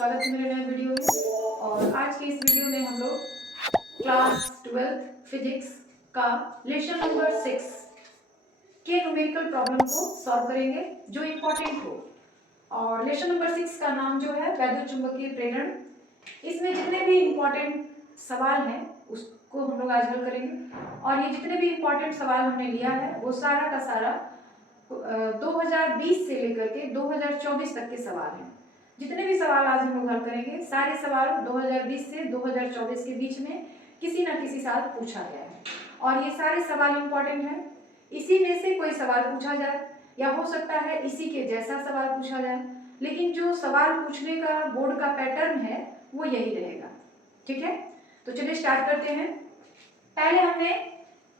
स्वागत है मेरे नए वीडियो में। और आज के इस वीडियो में हम लोग क्लास 12th फिजिक्स का लेसन नंबर 6 के न्यूमेरिकल प्रॉब्लम को सॉल्व करेंगे जो इम्पोर्टेंट हो। और लेसन नंबर 6 का नाम जो है वैद्युत चुंबकीय प्रेरण। इसमें जितने भी इम्पोर्टेंट सवाल हैं उसको हम लोग आज हल करेंगे। और ये जितने भी इम्पोर्टेंट सवाल हमने लिया है वो सारा का सारा 2020 से लेकर के 2024 तक के सवाल हैं। जितने भी सवाल आज हम लोग हल करेंगे सारे सवाल 2020 से 2024 के बीच में किसी न किसी साल पूछा गया है। और ये सारे सवाल इम्पोर्टेंट हैं। इसी में से कोई सवाल पूछा जाए या हो सकता है इसी के जैसा सवाल पूछा जाए, लेकिन जो सवाल पूछने का बोर्ड का पैटर्न है वो यही रहेगा। ठीक है, तो चलिए स्टार्ट करते हैं। पहले हमने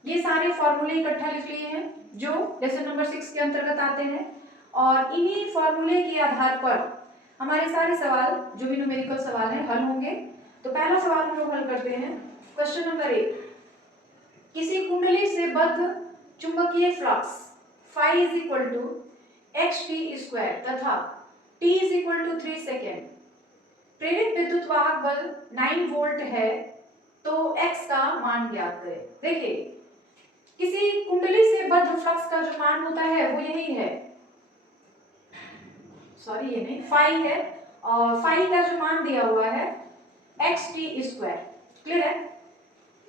ये सारे फॉर्मूले इकट्ठा लिख लिए हैं जो लेसन नंबर 6 के अंतर्गत आते हैं। और इन्हीं फॉर्मूले के आधार पर हमारे सारे सवाल जो भी न्यूमेरिकल सवाल हैं हल होंगे। तो पहला सवाल हम लोग हल करते हैं। क्वेश्चन नंबर 1, किसी कुंडली से बद्ध चुंबकीय flux phi is equal to xt² तथा t is equal to 3 second, प्रेरित विद्युत वाहक बल 9 वोल्ट है, तो x का मान ज्ञात करें। देखिए, किसी कुंडली से बद्ध फ्लक्स का जो मान होता है वो यही है, सॉरी ये नहीं, phi है। और phi का जो मान दिया हुआ है xt²। क्लियर है?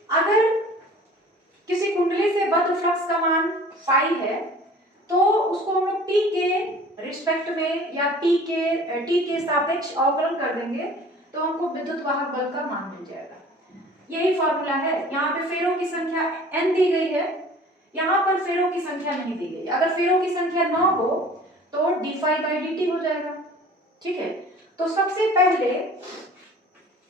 अगर किसी कुंडली से बद्ध फ्लक्स का मान phi है तो उसको हम लोग t के रिस्पेक्ट में या t के सापेक्ष अवकलन कर देंगे तो हमको विद्युत वाहक बल का मान मिल जाएगा। यही फॉर्मूला है। यहाँ पे फेरों की संख्या n दी गई है, यहाँ पर फेरों की संख्या नहीं दी गई। अगर फेरों की संख्या न हो तो d∅dt हो जाएगा। ठीक है, तो सबसे पहले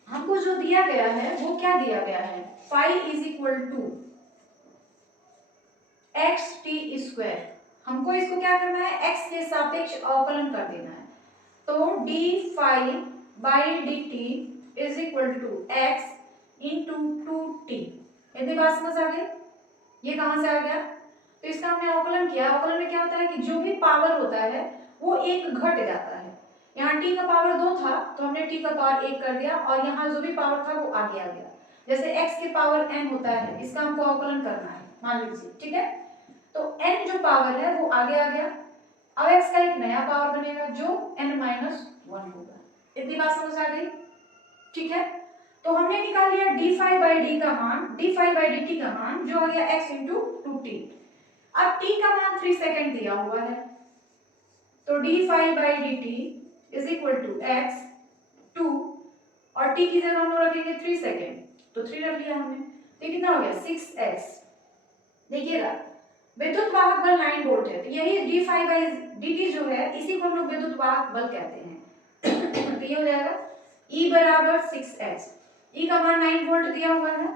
हमको जो दिया गया है वो क्या दिया गया है, phi is equal to xt²। हमको इसको क्या करना है, x के सापेक्ष अवकलन कर देना है। तो d∅dt is equal to x into 2t। इतनी बात समझ आ गई? ये कहां से आ गया? तो इसका हमने अवकलन किया। अवकलन में क्या होता है कि जो भी पावर होता है वो एक घट जाता है। यहाँ t का पावर 2 था तो हमने t का पावर 1 कर दिया, और यहाँ जो भी पावर था वो आगे आ गया। जैसे x के पावर n होता है, इसका हमको अवकलन करना है, मान लीजिए। ठीक है, तो n जो पावर है वो आगे आ गया। अब x का एक नया पावर बनेगा जो n-1 होगा। इतनी बात समझ आ गई? ठीक है, तो हमने निकाल लिया d∅ का मान, d∅dt का मान जो आ गया x इंटू 2t। अब t का मान 3 सेकेंड दिया हुआ है तो d∅dt is equal to x 2, और t की जगह हम लोग रखेंगे 3 सेकेंड, तो 3 रख लिया हमने। तो कितना हो गया 6x। देखिएगा, विद्युत वाहक बल 9 वोल्ट है, तो यही d∅dt जो है इसी को हम लोग विद्युत वाहक बल कहते हैं। तो ये हो जाएगा E बराबर 6x। E का मान 9 वोल्ट दिया हुआ है,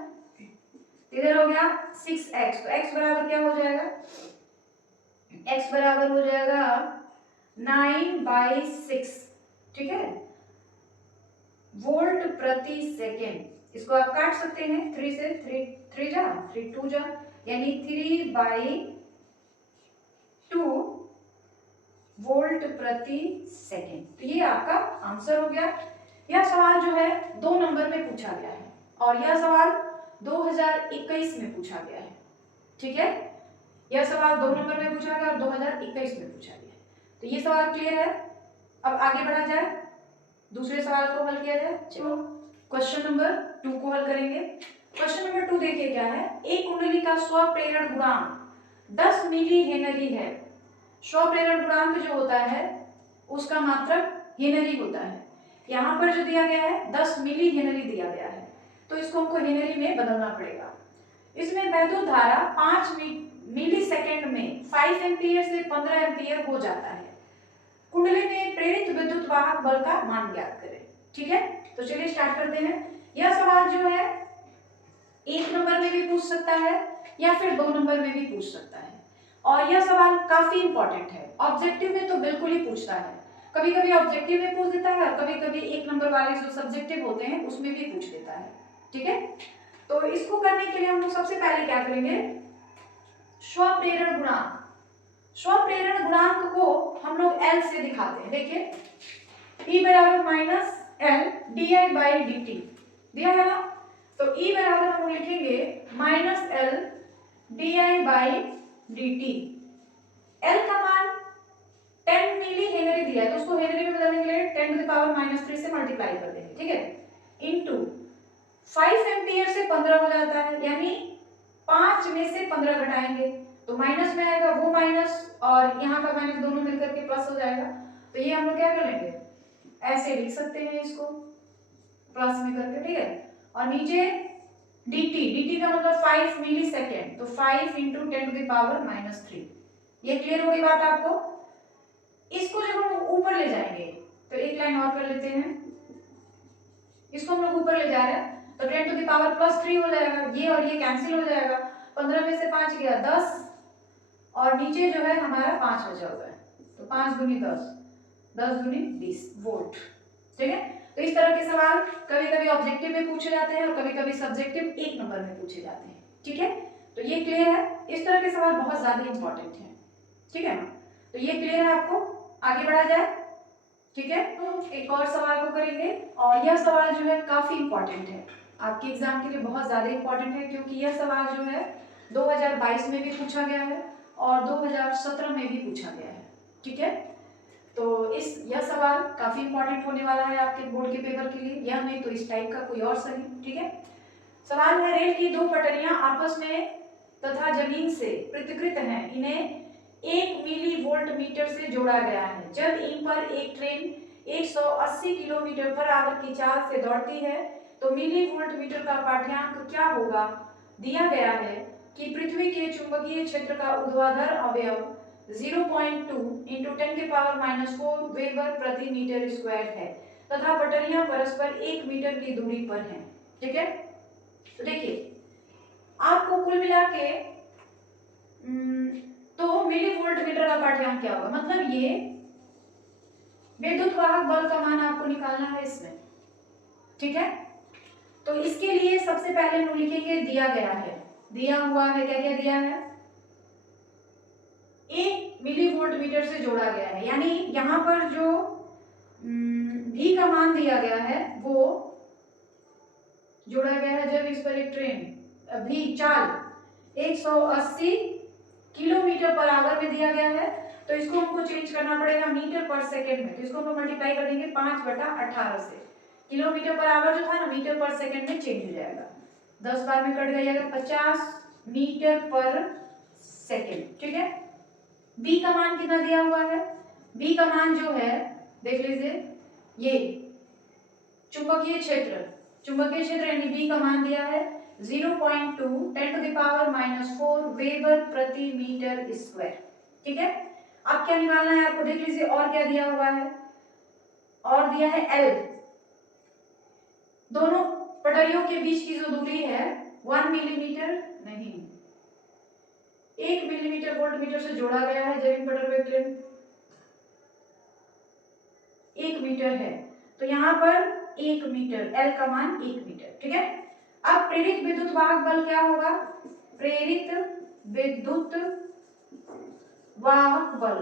इधर हो गया 6x। तो x बराबर क्या हो जाएगा, x बराबर हो जाएगा 9/6। ठीक है, वोल्ट प्रति सेकेंड। इसको आप काट सकते हैं, 3 से 3 जा 3 2 जा, यानी 3/2 वोल्ट प्रति सेकेंड। तो ये आपका आंसर हो गया। यह सवाल जो है 2 नंबर में पूछा गया है और यह सवाल 2021 में पूछा गया है। ठीक है, यह सवाल 2 नंबर में पूछा गया और 2021 में पूछा गया। तो ये सवाल क्लियर है। अब आगे बढ़ा जाए, दूसरे सवाल को हल किया जाए। चलो क्वेश्चन नंबर 2 को हल करेंगे। क्वेश्चन नंबर 2 देखिए क्या है। एक कुंडली का स्वप्रेरण गुणांक 10 मिली हेनरी है। स्वप्रेरण गुणांक जो होता है उसका मात्रक हेनरी होता है। यहाँ पर जो दिया गया है 10 मिली हेनरी दिया गया है, तो इसको हमको हेनरी में बदलना पड़ेगा। इसमें वैद्युत धारा 5 मिली सेकेंड में 5 एम्पियर से 15 एम्पियर हो जाता है। कुंडली में प्रेरित विद्युत वाहक बल का मान ज्ञात करें। ठीक है, तो चलिए स्टार्ट करते हैं। यह सवाल जो है 1 नंबर में भी पूछ सकता है या फिर 2 नंबर में भी पूछ सकता है, और यह सवाल काफी इंपॉर्टेंट है। ऑब्जेक्टिव में तो बिल्कुल ही पूछता है, कभी कभी ऑब्जेक्टिव में पूछ देता है और कभी कभी 1 नंबर वाले जो सब्जेक्टिव होते हैं उसमें भी पूछ देता है। ठीक है, तो इसको करने के लिए हम लोग सबसे पहले क्या करेंगे, स्वप्रेरण गुणांक। स्वप्रेरण गुणांक को हम लोग L से दिखाते हैं। देखिए E बराबर L D I by D T दिया है ना, तो ई बराबर हम लिखेंगे minus L D I by D T. L का मान 10 मिली हेनरी दिया है तो उसको हेनरी में बदलने के लिए 10 टू द पावर -3 से मल्टीप्लाई कर देंगे, ठीक है, इनटू 5 एम्पियर से 15 हो जाता है, यानी 5 में से 15 घटाएंगे तो माइनस में आएगा, वो माइनस और यहाँ का माइनस दोनों मिलकर के प्लस हो जाएगा। तो ये हम लोग क्या कर लेंगे, ऐसे लिख सकते हैं इसको प्लस में करके, ठीक है, और नीचे dt का मतलब 5 मिली सेकेंड, तो 5 इंटू 10 टू द पावर -3। ये क्लियर हो गई बात आपको। इसको जब हम ऊपर ले जाएंगे तो एक लाइन और कर लेते हैं, इसको हम लोग ऊपर ले जा रहे हैं तो 10 टू द पावर +3 हो जाएगा, ये और ये कैंसिल हो जाएगा, 15 में से 5 गया 10 और नीचे जो है हमारा 5 बचा हुआ है, तो 5 दूनी 10, 10 दूनी 20 वोल्ट, ठीक है। तो इस तरह के सवाल कभी कभी ऑब्जेक्टिव में पूछे जाते हैं और कभी कभी सब्जेक्टिव 1 नंबर में पूछे जाते हैं, ठीक है। तो ये क्लियर है, इस तरह के सवाल बहुत ज्यादा इंपॉर्टेंट हैं, ठीक है ना। तो ये क्लियर है आपको, आगे बढ़ा जाए, ठीक है। तो एक और सवाल को करेंगे और यह सवाल जो है काफी इंपॉर्टेंट है आपके एग्जाम के लिए, बहुत ज्यादा इंपॉर्टेंट है क्योंकि यह सवाल जो है 2022 में भी पूछा गया है और 2017 में भी पूछा गया है, ठीक है। तो यह सवाल काफी इंपॉर्टेंट होने वाला है आपके बोर्ड के पेपर के लिए, यह नहीं तो इस टाइप का कोई और सही, ठीक है। सवाल है, रेल की 2 पटरियां आपस में तथा जमीन से पृथकृत हैं, इन्हें 1 मिली वोल्ट मीटर से जोड़ा गया है। जब इन पर एक ट्रेन 180 किलोमीटर पर आवर की चाल से दौड़ती है तो मिली वोल्ट मीटर का पाठ्यांक क्या होगा। दिया गया है कि पृथ्वी के चुंबकीय क्षेत्र का ऊर्ध्वाधर अवयव 0.2 इंटू 10 के पावर -4 वेबर प्रति मीटर स्क्वायर है तथा पटरियां परस्पर 1 मीटर की दूरी पर हैं, ठीक है। तो देखिए आपको कुल मिला के तो मिली वोल्ट मीटर का पाठ्यांक क्या होगा, मतलब ये विद्युत वाहक बल का मान आपको निकालना है इसमें, ठीक है। तो इसके लिए सबसे पहले हम लिखेंगे दिया गया है, दिया हुआ है, क्या क्या दिया है, 1 मिली वोल्ट मीटर से जोड़ा गया है, यानी यहाँ पर जो भी का मान दिया गया है वो जोड़ा गया है जब इस पर एक ट्रेन भी चाल 180 किलोमीटर पर आवर में दिया गया है तो इसको हमको चेंज करना पड़ेगा मीटर पर सेकंड में, तो इसको हम मल्टीप्लाई कर देंगे 5/18 से। किलोमीटर पर आवर जो था ना मीटर पर सेकंड में चेंज हो जाएगा, 10 बार में कट जाएगा 50 मीटर पर सेकंड, ठीक है। बी का मान कितना दिया हुआ है, बी का मान जो है देख लीजिए, ये चुंबकीय क्षेत्र यानी बी का मान दिया है 0.2 10 टू द पावर -4 वेबर प्रति मीटर स्क्वायर, ठीक है। अब क्या निकालना है आपको, देख लीजिए और क्या दिया हुआ है, और दिया है एल, दोनों पटरियों के बीच की जो दूरी है 1 मिलीमीटर नहीं 1 मिलीमीटर वोल्ट मीटर से जोड़ा गया है, जब इन पटरियों के 1 मीटर है तो यहाँ पर 1 मीटर, एल का मान 1 मीटर, ठीक है। अब प्रेरित विद्युत वाहक बल क्या होगा, प्रेरित विद्युत वाहक बल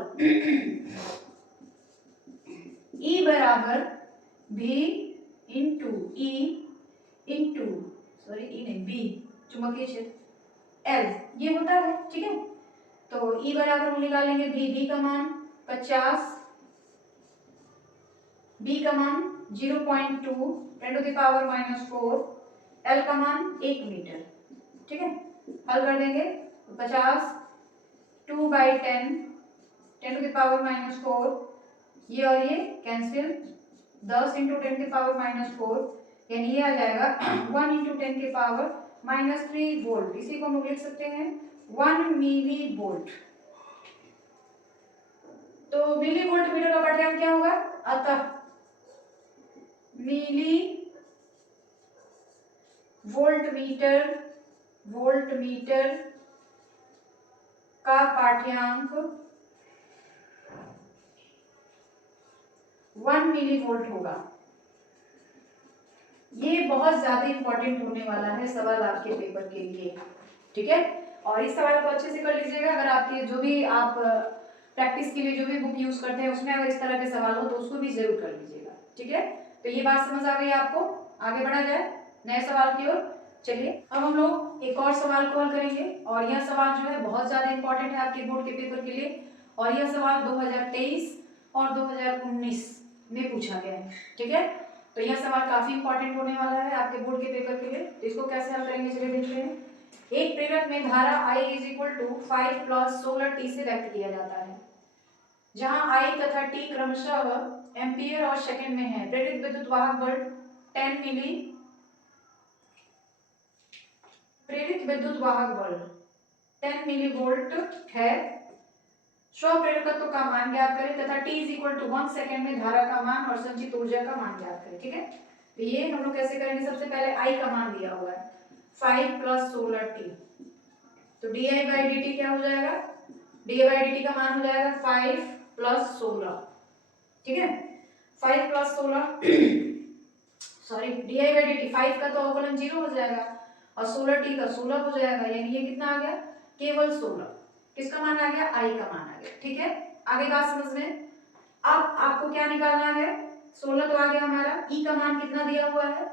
E बराबर V into E into sorry E नहीं बी चुंबकीय क्षेत्र L ये होता है, ठीक है। तो E बराबर हम निकालेंगे V का मान 50, B का मान 0.2 10 टू द पावर -4, L का मान 1 मीटर, ठीक है। हल कर देंगे तो 50 2/10 10 टू द पावर -4, ये और ये कैंसिल, 10 इंटू 10 के पावर -4 यानी ये आ जाएगा 1 इंटू 10 के पावर -3 वोल्ट, इसी को हम लोग लिख सकते हैं 1 मिली वोल्ट। तो मिली वोल्ट मीटर का पाठ्यांक क्या होगा, अतः मिली वोल्ट मीटर का पाठ्यांक 1 मिली वोल्ट होगा। ये बहुत ज्यादा इंपॉर्टेंट होने वाला है सवाल आपके पेपर के लिए, ठीक है। और इस सवाल को अच्छे से कर लीजिएगा, अगर आपके जो भी आप प्रैक्टिस के लिए जो भी बुक यूज करते हैं उसमें अगर इस तरह के सवाल हो तो उसको भी जरूर कर लीजिएगा, ठीक है। तो ये बात समझ आ गई आपको। आगे बढ़ा जाए नए सवाल की ओर। चलिए अब हम लोग एक और सवाल को हल करेंगे और यह सवाल जो है बहुत ज्यादा इंपॉर्टेंट है आपके बोर्ड के पेपर के लिए। और यह सवाल 2023 और 2019 में पूछा गया है, ठीक है। तो यह सवाल काफी इंपॉर्टेंट होने वाला है आपके बोर्ड के पेपर के लिए। तो इसको कैसे हल करेंगे चलिए देखते हैं। एक प्रेरक में धारा I is equal to 5 plus 16 t से व्यक्त किया जाता है, जहां I तथा t क्रमशः एम्पियर और सेकंड में है। प्रेरित विद्युत वाहक बल 10 मिली, प्रेरित विद्युत वाहक बल 10 मिलीवोल्ट है। स्वप्रेरकत्व का मान ज्ञात करें तथा t is equal to 1 second में धारा का मान और संचित ऊर्जा का मान ज्ञात करें, ठीक है। तो ये हम लोग कैसे करेंगे, सबसे पहले I का मान दिया हुआ है 5 प्लस 16 t, तो di बाई dt क्या हो जाएगा, di बाई dt का मान हो जाएगा 5 प्लस 16, ठीक है। 5 plus 16 sorry di by dt 5 का तो अवकलन 0 हो जाएगा और 16 t का 16 हो जाएगा, यानी ये कितना आ गया, केवल 16। किसका मान आ गया, I का मान आ गया, ठीक है। आगे बात समझ में। अब आपको क्या निकालना है, 16 तो आ गया हमारा, E का मान कितना दिया हुआ है,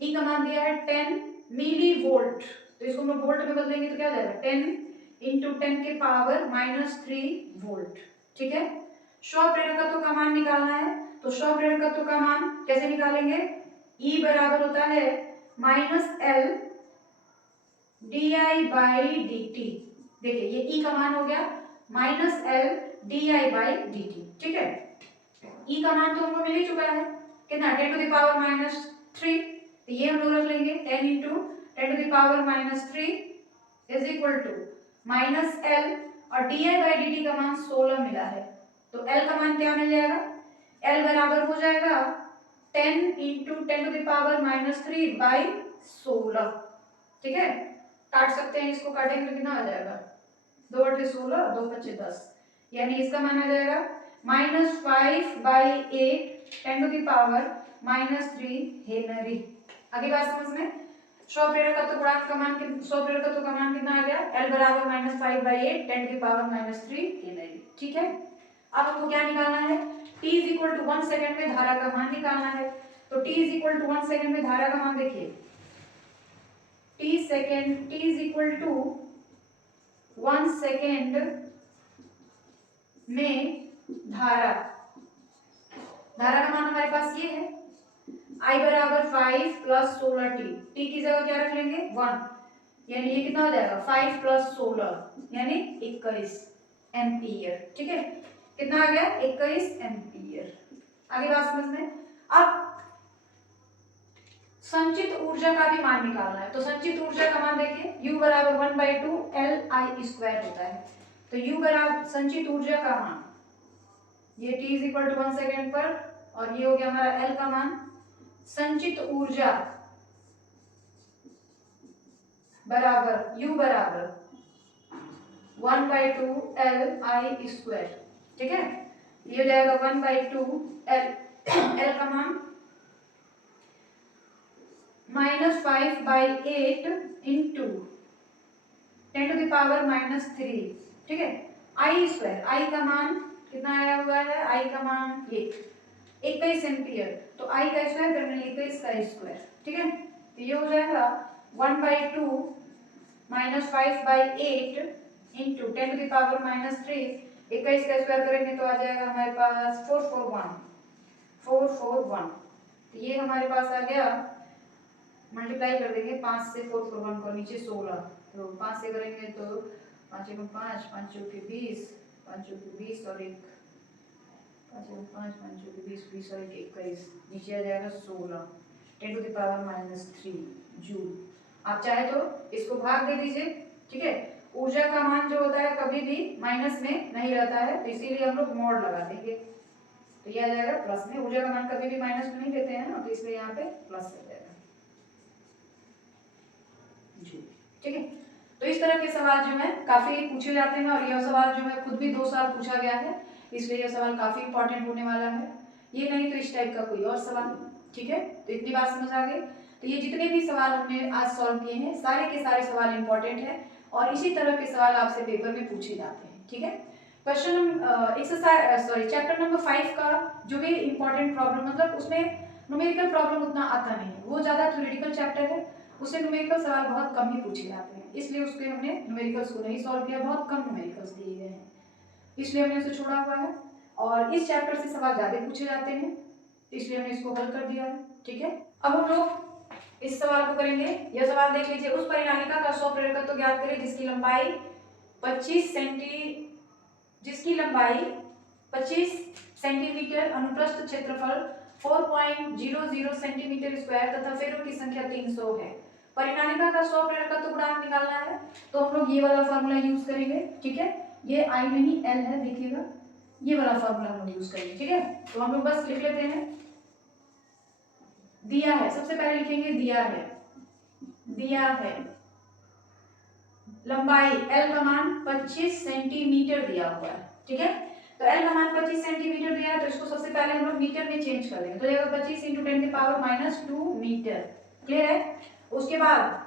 E का मान दिया है 10 मिली वोल्ट, तो इसको हम लोग वोल्ट में बदलेंगे तो क्या हो जाएगा 10 इंटू 10 के पावर -3 वोल्ट, ठीक है। स्वप्रेरकत्व का मान निकालना है, तो स्वप्रेरकत्व का मान कैसे निकालेंगे, E बराबर होता है -L di बाई dt। देखिए ये E का मान हो गया -L di बाई dt, ठीक है। E का मान तो हमको मिल ही चुका है, कितना 10 टू द पावर -3, तो ये हम लोग रख लेंगे 10 into 10 to the power -3 is equal to -L और di बाई dt का मान 16 मिला है, तो L का मान क्या मिल जाएगा, L बराबर हो जाएगा 10 into 10 to the power -3 by 16, ठीक है। काट सकते हैं, इसको काटेंगे तो कितना आ जाएगा, 2 बटे 16 2 पच्चे 10, यानी इसका मान आ जाएगा -5 by 8 10 to the power -3 henry. आगे बात समझ में। स्वप्रेरकत्व गुणांक का मान, स्वप्रेरकत्व का मान कितना आ गया, L बराबर -5 by 8 10 to the power -3 henry, ठीक है। अब हमको क्या निकालना है, t is equal to 1 second में धारा का मान निकालना है, तो t is equal to 1 second में धारा का मान देखिए, t is equal to 1 second में धारा का मान हमारे पास ये है, I बराबर 5 प्लस 16 t की जगह क्या रख लेंगे 1, यानी ये कितना हो जाएगा 5 प्लस 16 यानी 21 एम्पियर, ठीक है। कितना आ गया 21 एम्पियर। आगे बात समझ में। अब संचित ऊर्जा का भी मान निकालना है, तो संचित ऊर्जा का मान देखिए U बराबर 1/2 Li² होता है, तो U बराबर संचित ऊर्जा का मान, ये t is equal to 1 second पर, और ये हो गया हमारा L का मान। संचित ऊर्जा बराबर U बराबर 1/2 Li², ठीक है। ये हो जाएगा 1/2 L का मान -5 by 8 into 10 to the power -3, ठीक है। I का मान कितना आया हुआ है, I का मान ये 21 एम्पियर, तो I का स्क्वायर करना 21 का स्क्वायर, ठीक है। तो ये हो जाएगा 1/2 -5 by 8 into 10 to the power -3, 21 का स्क्वायर करेंगे तो आ जाएगा हमारे पास 441। तो ये हमारे पास आ गया, मल्टीप्लाई कर देंगे 5 से 441 को, नीचे 16, तो 5 से करेंगे तो 5 में 5 5 चौके 20 5 चौके 20 और 1 5 में 5 5 चौके 20 20 और 1 21, नीचे आ जाएगा 16 10 टू द पावर -3 जूल। आप चाहे तो इसको भाग दे दीजिए, ठीक है। ऊर्जा का मान जो होता है कभी भी माइनस में नहीं रहता है, तो इसीलिए हम लोग मोड लगा देंगे, तो ये आ जाएगा प्लस में। ऊर्जा का मान कभी भी माइनस में नहीं देते हैं ना, तो इसलिए यहाँ पे प्लस हो जाएगा, ठीक है। तो इस तरह के सवाल जो है काफी पूछे जाते हैं, और यह सवाल जो है खुद भी 2 साल पूछा गया है, इसलिए यह सवाल काफी इंपॉर्टेंट होने वाला है। ये नहीं तो इस टाइप का कोई और सवाल, ठीक है। तो इतनी बात समझ आ गई। तो ये जितने भी सवाल हमने आज सॉल्व किए हैं, सारे के सारे सवाल इंपॉर्टेंट है, और इसी तरह के सवाल आपसे पेपर में पूछे जाते हैं, ठीक है। क्वेश्चन एक्सरसाइज चैप्टर नंबर 5 का जो भी इंपॉर्टेंट प्रॉब्लम, मतलब उसमें न्यूमेरिकल प्रॉब्लम उतना आता नहीं है, वो ज़्यादा थ्योरेटिकल चैप्टर है, उससे न्यूमेरिकल सवाल बहुत कम ही पूछे जाते हैं, इसलिए उसके हमने न्यूमेरिकल्स को नहीं सॉल्व किया, बहुत कम न्यूमेरिकल्स दिए गए हैं, इसलिए हमने उसे छोड़ा हुआ है। और इस चैप्टर से सवाल ज़्यादा पूछे जाते हैं, इसलिए हमने इसको हल कर दिया है। ठीक है, अब हम लोग इस सवाल को करेंगे। यह सवाल देख लीजिए, उस परिनालिका का स्वप्रेरकत्व ज्ञात करें जिसकी लंबाई 25 सेंटीमीटर, अनुप्रस्थ क्षेत्रफल 4.00 सेंटीमीटर स्क्वायर तथा फेरों की संख्या 300 है। परिनालिका का स्वप्रेरकत्व गुणांक निकालना है, तो हम लोग ये वाला फॉर्मूला यूज करेंगे। ठीक है, ये I नहीं L है, देखिएगा ये वाला फॉर्मूला हम यूज करेंगे। ठीक है, तो हम लोग बस लिख लेते हैं, दिया है, सबसे पहले लिखेंगे दिया है लंबाई L का मान 25 सेंटीमीटर दिया हुआ है। ठीक है, तो L का मान 25 सेंटीमीटर दिया है, तो इसको सबसे पहले हम लोग मीटर में चेंज कर देंगे, तो ये 25 × 10⁻² मीटर। क्लियर है, उसके बाद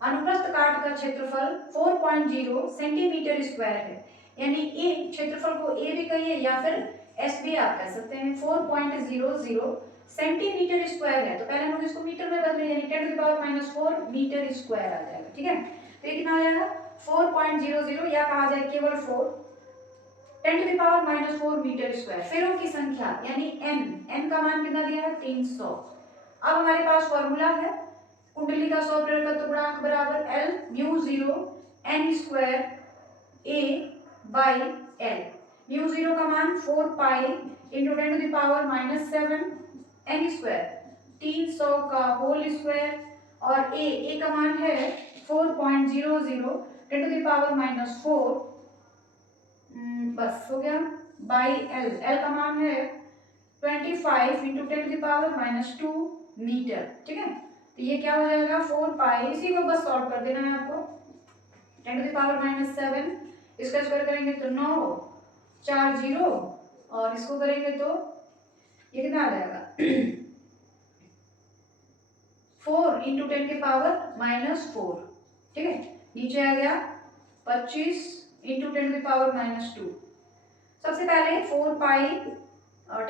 अनुप्रस्थ काट का क्षेत्रफल 4.0 सेंटीमीटर स्क्वायर है, यानी ए क्षेत्रफल को ए भी कहिए या फिर एस भी आप कह सकते हैं, 4.00 सेंटीमीटर स्क्वायर है, तो पहले हम इसको मीटर में बदलें, यानी 10⁻⁴ मीटर स्क्वायर आ जाएगा। ठीक है, तो ये कितना आ जाएगा 4.00 या कहा जाए केवल 4 10⁻⁴ मीटर स्क्वायर। फेरों की संख्या यानी n का मान कितना दिया है 300। अब हमारे पास फॉर्मूला है कुंडली का स्वप्रेरकत्व गुणांक बराबर L μ0 n² A/L। μ0 का मान 4π × 10⁻⁷ n² 300 का होल स्क्वायर, और a का मान है 4.00 10⁻⁴, बस हो गया, बाई L का मान है 25 × 10⁻² मीटर। ठीक है, तो ये क्या हो जाएगा 4π, इसी को बस सॉल्व कर देना है आपको, 10⁻⁷ इसका स्क्वायर करेंगे तो 9 4 0, और इसको करेंगे तो ये कितना आ जाएगा 4 × 10⁻⁴। ठीक है, नीचे आ गया 25 × 10⁻²। सबसे पहले 4π 10⁻⁷ और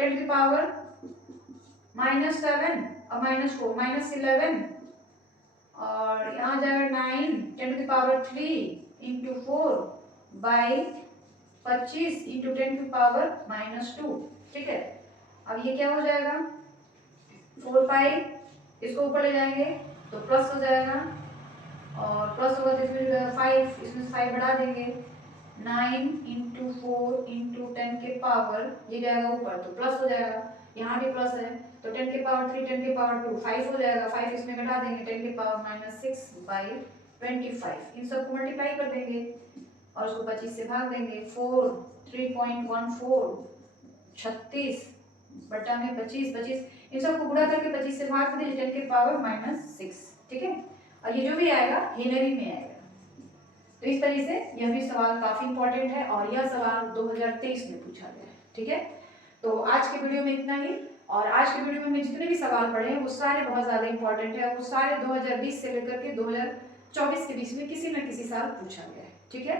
-4 -11, और यहाँ जाएगा 9 10⁻³ × 4 बाई 25 × 10⁻²। ठीक है, अब ये क्या हो जाएगा 4π, इसको ऊपर ले जाएंगे तो प्लस हो जाएगा, और प्लस होगा तो फिर 5, इसमें 5 बढ़ा देंगे, 9 × 4 × 10 के पावर, ये जाएगा ऊपर तो प्लस हो जाएगा, यहाँ भी प्लस है तो 10⁻³ 10⁻² 5 हो जाएगा, 5 इसमें घटा देंगे 10⁻⁻6/25, इन सबको मल्टीप्लाई कर देंगे और उसको 25 से भाग देंगे, 4 3.14 36 बटा में 25 इन सबको गुणा करके 25 से भाग दीजिए 10⁻⁻6। ठीक है, और ये जो भी आएगा हेनरी में आएगा। तो इस तरीके से यह भी सवाल काफी इंपॉर्टेंट है, और यह सवाल 2023 में पूछा गया है। ठीक है, तो आज के वीडियो में इतना ही, और आज के वीडियो में जितने भी सवाल पढ़े हैं वो सारे बहुत ज्यादा इंपॉर्टेंट है, वो सारे 2020 से लेकर के 2024 के बीच में किसी न किसी साल पूछा गया है। ठीक है,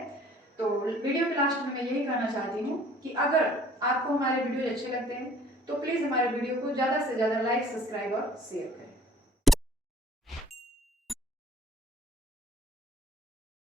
तो वीडियो के लास्ट में मैं यही कहना चाहती हूँ कि अगर आपको हमारे वीडियो अच्छे लगते हैं तो प्लीज हमारे वीडियो को ज्यादा से ज्यादा लाइक, सब्सक्राइब और शेयर करें।